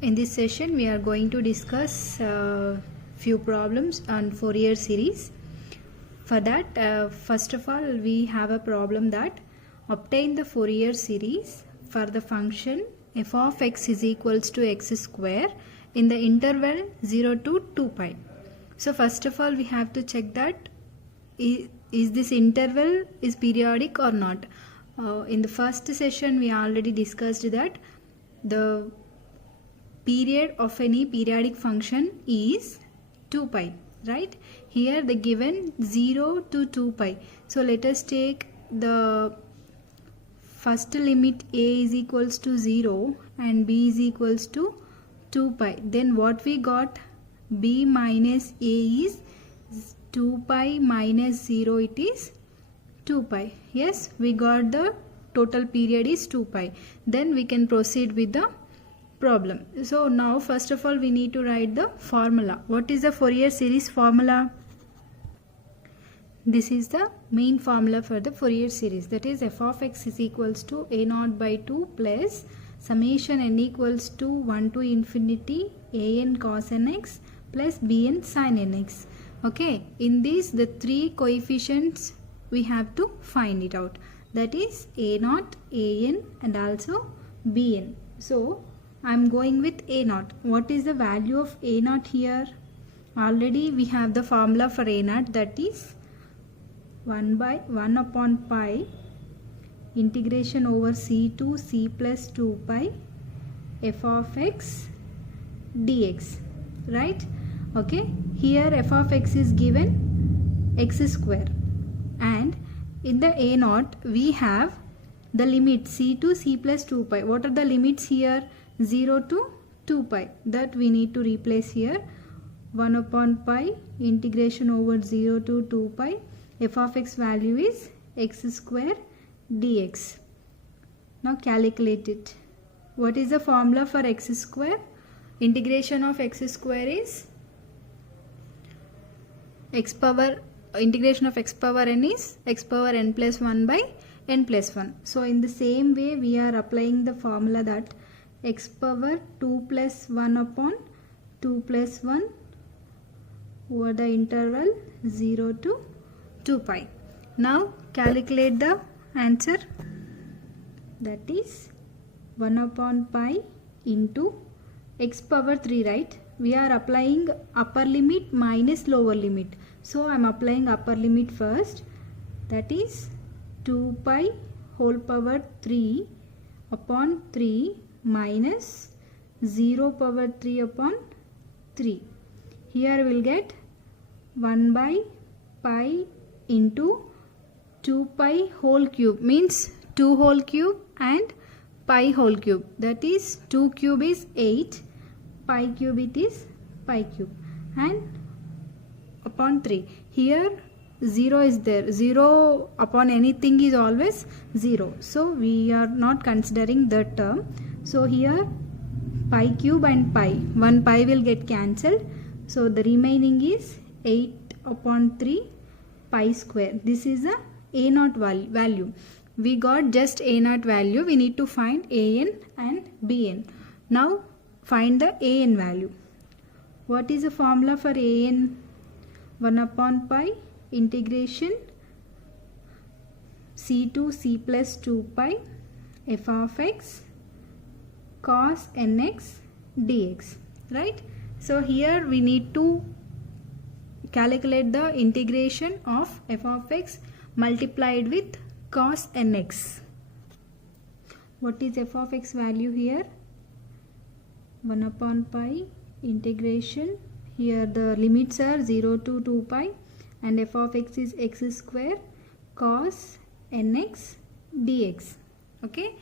In this session, we are going to discuss few problems on Fourier series. For that, first of all, we have a problem that obtain the Fourier series for the function f of x is equals to x square in the interval 0 to 2 pi. So first of all, we have to check that is this interval is periodic or not. In the first session, we already discussed that the period of any periodic function is 2 pi, right? Here the given 0 to 2 pi. So let us take the first limit a is equals to 0 and b is equals to 2 pi. Then what we got, b minus a is 2 pi minus 0, it is 2 pi. Yes, we got the total period is 2 pi. Then we can proceed with the problem. So now first of all we need to write the formula. What is the Fourier series formula? This is the main formula for the Fourier series, that is f of x is equals to a naught by 2 plus summation n equals to 1 to infinity a n cos nx plus b n sin nx. Okay, in these the three coefficients we have to find it out, that is a naught, a n and also b n. So I am going with a naught. What is the value of a naught here? Already we have the formula for a naught, that is 1 upon pi integration over c to c plus 2 pi f of x dx, right? Okay, here f of x is given x square, and in the a naught we have the limit c to c plus 2 pi. What are the limits here? 0 to 2 pi, that we need to replace here. 1 upon pi integration over 0 to 2 pi f of x value is x square dx. Now calculate it. What is the formula for x square? Integration of x square is x power, integration of x power n is x power n plus 1 by n plus 1. So in the same way we are applying the formula that x power 2 plus 1 upon 2 plus 1 over the interval 0 to 2 pi. Now calculate the answer, that is 1 upon pi into x power 3, right? We are applying upper limit minus lower limit. So I am applying upper limit first, that is 2 pi whole power 3 upon 3 minus 0 power 3 upon 3. Here we will get 1 by pi into 2 pi whole cube, means 2 whole cube and pi whole cube, that is 2 cube is 8, pi cube it is pi cube, and upon 3. Here 0 is there, 0 upon anything is always 0, so we are not considering that term. So here pi cube and pi, 1 pi will get cancelled, so the remaining is 8 upon 3 pi square. This is a naught value. We got just a naught value, we need to find a n and b n. Now find the a n value. What is the formula for a n? 1 upon pi integration c to c plus 2 pi f of x cos nx dx, right? So here we need to calculate the integration of f of x multiplied with cos nx. What is f of x value here? 1 upon pi integration, here the limits are 0 to 2 pi and f of x is x square cos nx dx. Okay,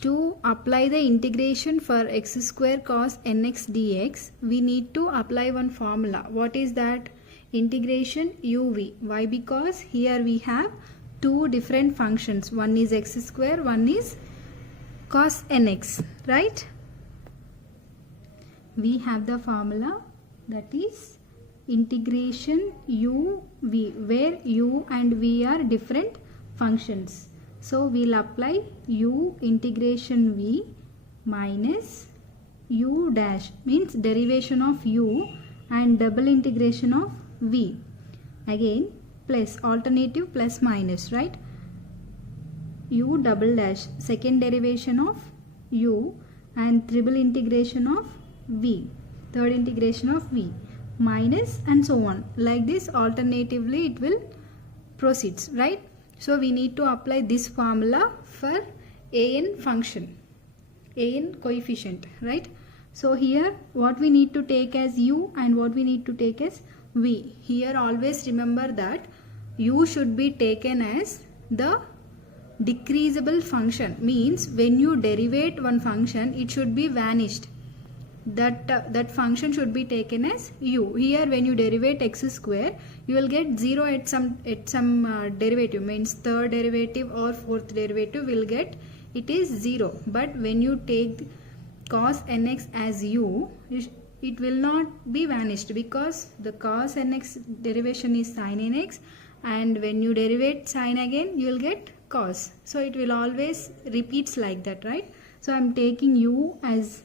to apply the integration for x square cos nx dx, we need to apply one formula. What is that? Integration uv. Why? Because here we have two different functions, one is x square, one is cos nx, right? We have the formula, that is integration u v, where u and v are different functions. So we will apply u integration v minus u dash means derivation of u and double integration of v. Again plus alternative plus minus, right? U double dash second derivation of u and triple integration of v, third integration of v, minus and so on. Like this alternatively it will proceeds, right? So we need to apply this formula for an function, an coefficient, right? So here what we need to take as u and what we need to take as v. Here always remember that u should be taken as the decreasable function, means when you derivate one function it should be vanished. That function should be taken as u. Here when you derivate x square you will get 0 at some derivative, means third derivative or fourth derivative will get it is 0. But when you take cos nx as u, it will not be vanished because the cos nx derivation is sin nx, and when you derivate sin again you will get cos. So it will always repeats like that, right? So I am taking u as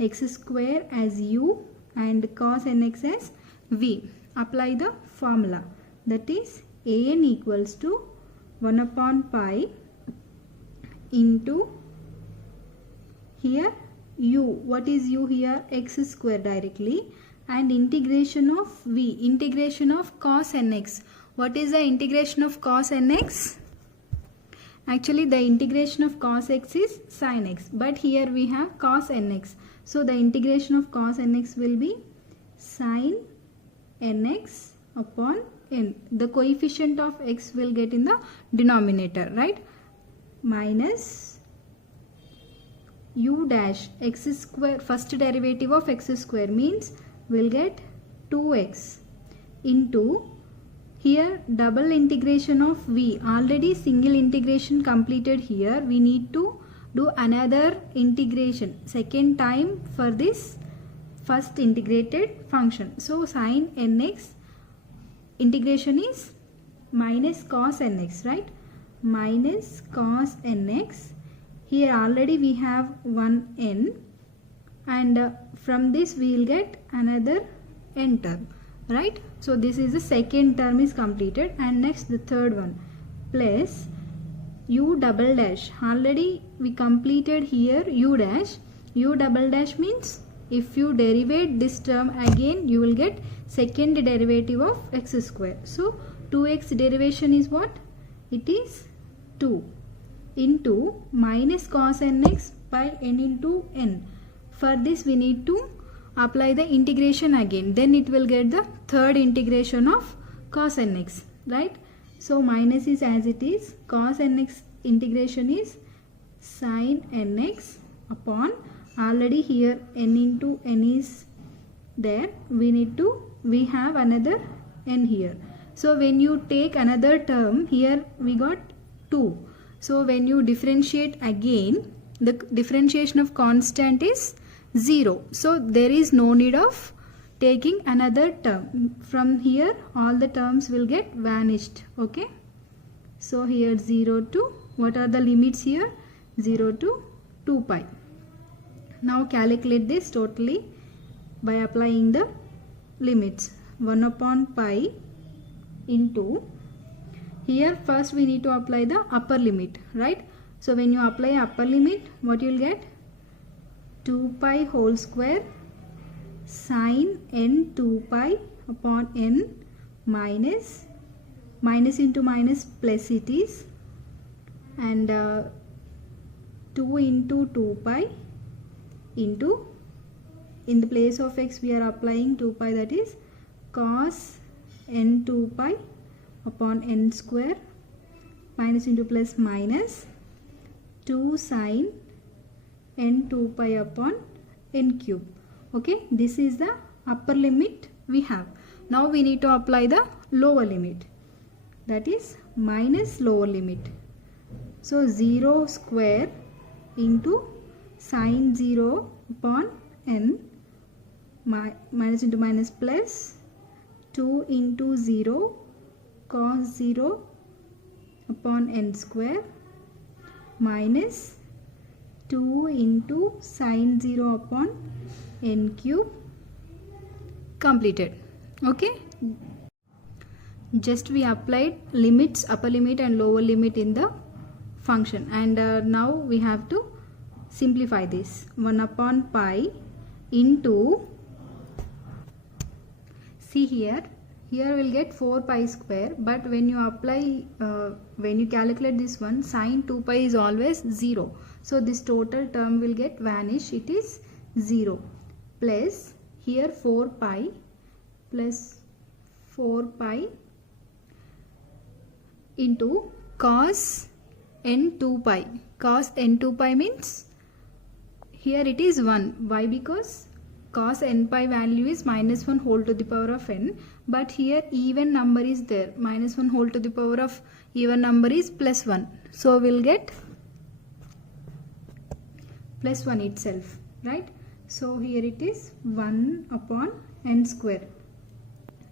x square as u and cos nx as v. Apply the formula, that is an equals to 1 upon pi into here u, what is u here, x square directly, and integration of v, integration of cos nx. What is the integration of cos nx? Actually the integration of cos x is sin x, but here we have cos nx. So the integration of cos nx will be sin nx upon n. The coefficient of x will get in the denominator, right? Minus u dash x square, first derivative of x square means we'll get 2x into here double integration of v. Already single integration completed here. We need to do another integration second time for this first integrated function. So sin nx integration is minus cos nx, right? Minus cos nx. Here already we have one n, and from this we will get another n term, right? So this is the second term is completed, and next the third one plus u double dash. Already we completed here u dash. U double dash means if you derivate this term again you will get second derivative of x square. So 2x derivation is what? It is 2 into minus cos nx by n into n. For this we need to apply the integration again, then it will get the third integration of cos nx, right? So minus is as it is, cos nx integration is sin nx upon, already here n into n is there, we have another n here. So when you take another term, here we got 2. So when you differentiate again, the differentiation of constant is 0. So there is no need of taking another term. From here all the terms will get vanished. Okay. So here 0 to, what are the limits here? 0 to 2 pi. Now calculate this totally by applying the limits. 1 upon pi into, here first we need to apply the upper limit, right? So when you apply upper limit, what you will get? 2 pi whole square sin n 2 pi upon n minus into minus plus it is, and 2 into 2 pi into, in the place of x we are applying 2 pi, that is cos n 2 pi upon n square, minus into plus minus 2 sin n 2 pi upon n cube. Okay, this is the upper limit we have. Now we need to apply the lower limit, that is minus lower limit. So 0 square into sin 0 upon n minus into minus plus 2 into 0 cos 0 upon n square minus 2 into sine 0 upon n cube. Completed. Okay, just we applied limits, upper limit and lower limit in the function, and now we have to simplify this. 1 upon pi into, see here we'll get 4 pi square, but when you apply when you calculate this one, sine 2 pi is always 0, so this total term will get vanish, it is 0, plus here 4 pi plus 4 pi into cos n 2 pi. Cos n 2 pi means here it is 1. Why? Because cos n pi value is minus 1 whole to the power of n, but here even number is there. Minus 1 whole to the power of even number is plus 1. So we'll get plus 1 itself, right? So here it is 1 upon n square.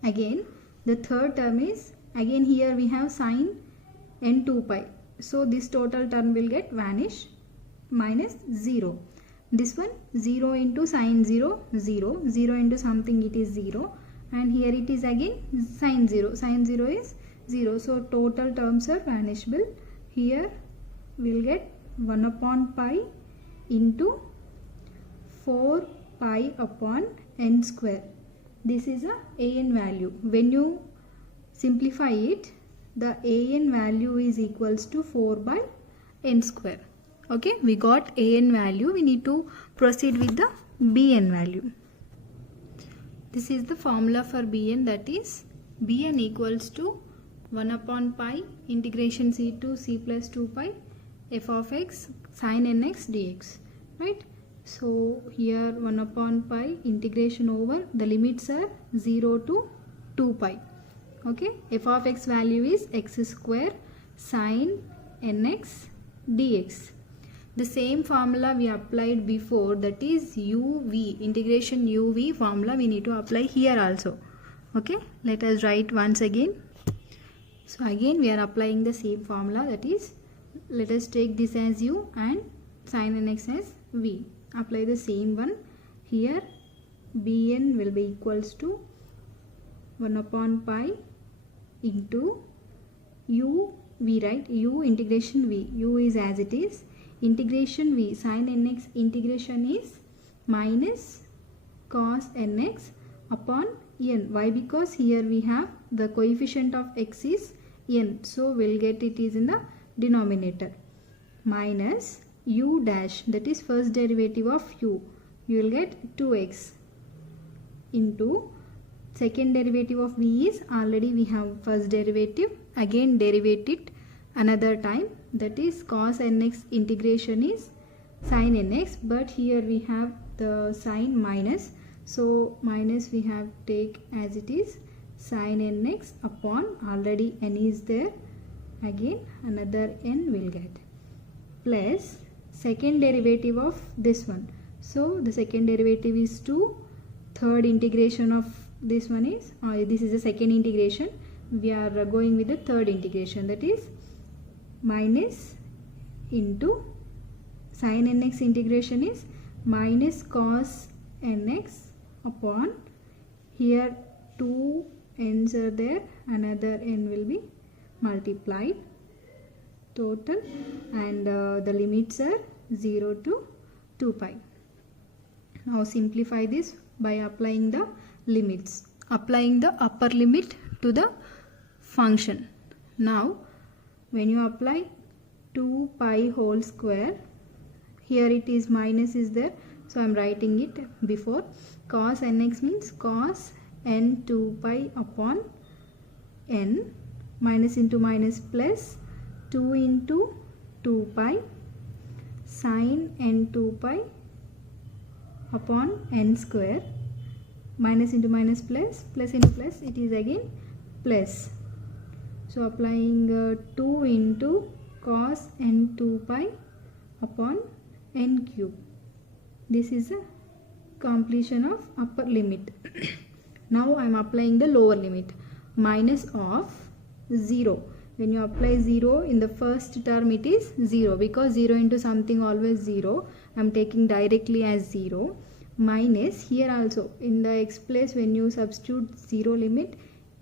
Again the third term is, again here we have sine n 2 pi. So this total term will get vanish, minus 0. This one 0 into sine 0, 0, 0 into something it is 0, and here it is again sine 0, sine 0 is 0, so total terms are vanishable. Here we will get 1 upon pi into 4 pi upon n square. This is a an value. When you simplify it, the an value is equals to 4 by n square. Okay, we got an value, we need to proceed with the bn value. This is the formula for bn, that is bn equals to 1 upon pi integration c to c plus 2 pi f of x sin nx dx, right? So here 1 upon pi integration over, the limits are 0 to 2 pi. Okay, f of x value is x square sin nx dx. The same formula we applied before, that is uv, integration uv formula we need to apply here also. Okay, let us write once again. So again we are applying the same formula, that is, let us take this as u and sin nx as v. Apply the same one. Here bn will be equals to 1 upon pi into u v, right? U integration v, u is as it is, integration v sin nx integration is minus cos nx upon n. Why? Because here we have the coefficient of x is n, so we'll get it is in the denominator, minus u dash, that is first derivative of u, you will get 2x into second derivative of v is already we have first derivative, again derivative it another time, that is cos nx integration is sin nx, but here we have the sign minus, so minus we have take as it is sin nx upon, already n is there, again another n will get, plus second derivative of this one. So the second derivative is 2, third integration of this one is, this is the second integration, we are going with the third integration, that is minus into sin nx integration is minus cos nx upon, here 2 n's are there, another n will be multiplied total, and the limits are 0 to 2 pi. Now simplify this by applying the limits, applying the upper limit to the function. Now when you apply 2 pi whole square, here it is minus is there, so I am writing it before, cos nx means cos n 2 pi upon n, minus into minus plus 2 into 2 pi sin n 2 pi upon n square, minus into minus plus, plus into plus, it is again plus. So applying 2 into cos n 2 pi upon n cube. This is a completion of upper limit. Now I am applying the lower limit, minus of 0. when you apply 0 in the first term, it is 0 because 0 into something always 0. I am taking directly as 0. Minus here also in the x place, when you substitute 0 limit,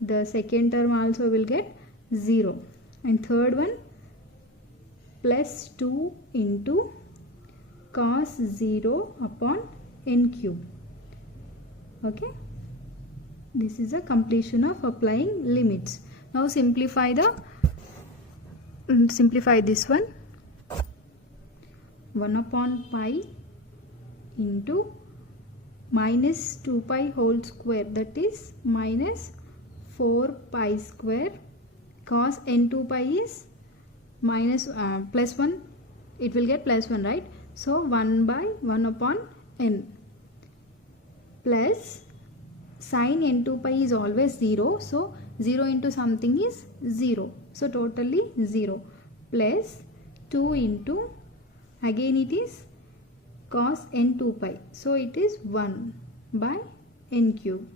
the second term also will get 0. And third one, plus 2 into cos 0 upon n cube. Okay, this is a completion of applying limits. Now simplify this one. 1 upon pi into minus 2 pi whole square, that is minus 4 pi square, cos n2 pi is minus plus 1, it will get plus 1, right? So 1 by 1 upon n, plus sin n2 pi is always 0, so 0 into something is 0, so totally 0, plus 2 into, again it is cos n2 pi, so it is 1 by n cube.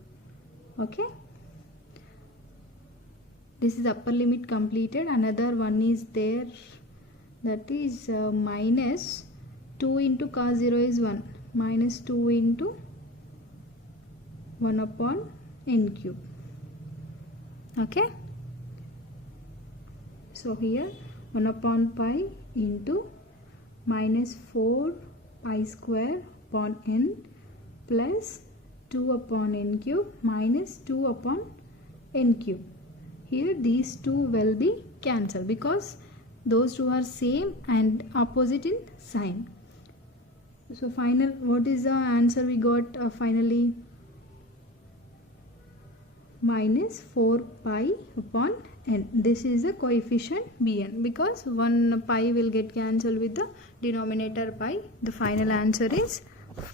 Okay, this is upper limit completed. Another one is there, that is minus 2 into cos 0 is 1, minus 2 into 1 upon n cube. Okay, so here 1 upon pi into minus 4 pi square upon n plus 2 upon n cube minus 2 upon n cube. Here these two will be cancelled because those two are same and opposite in sign. So final, what is the answer we got finally? Minus 4 pi upon n. This is the coefficient Bn because 1 pi will get cancelled with the denominator pi. The final answer is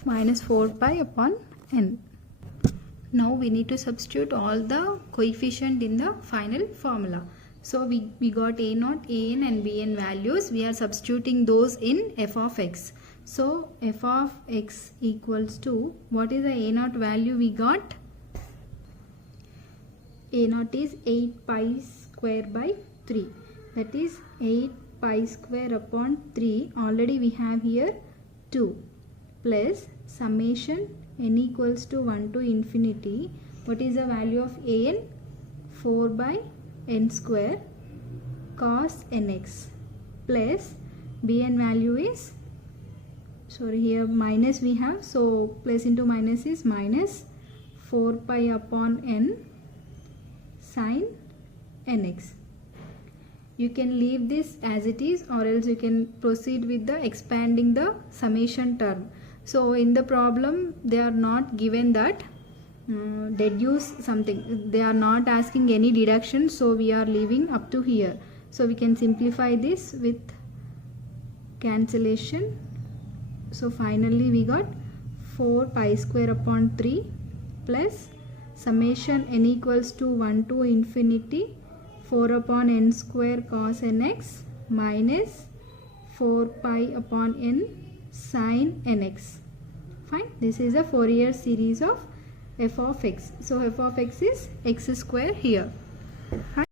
minus 4 pi upon n. Now we need to substitute all the coefficient in the final formula. So we got a0, an and bn values. We are substituting those in f of x. So f of x equals to, what is the a0 value we got? a0 is 8 pi square by 3, that is 8 pi square upon 3, already we have here 2, plus summation n equals to 1 to infinity. What is the value of an? 4 by n square cos nx, plus bn value is, sorry, here minus we have, so plus into minus is minus 4 pi upon n sin nx. You can leave this as it is, or else you can proceed with the expanding the summation term. So in the problem they are not given that deduce something, they are not asking any deduction, so we are leaving up to here. So we can simplify this with cancellation. So finally we got 4 pi square upon 3 plus summation n equals to 1 to infinity 4 upon n square cos nx minus 4 pi upon n sin nx. Fine, this is a Fourier series of f of x. So f of x is x square here.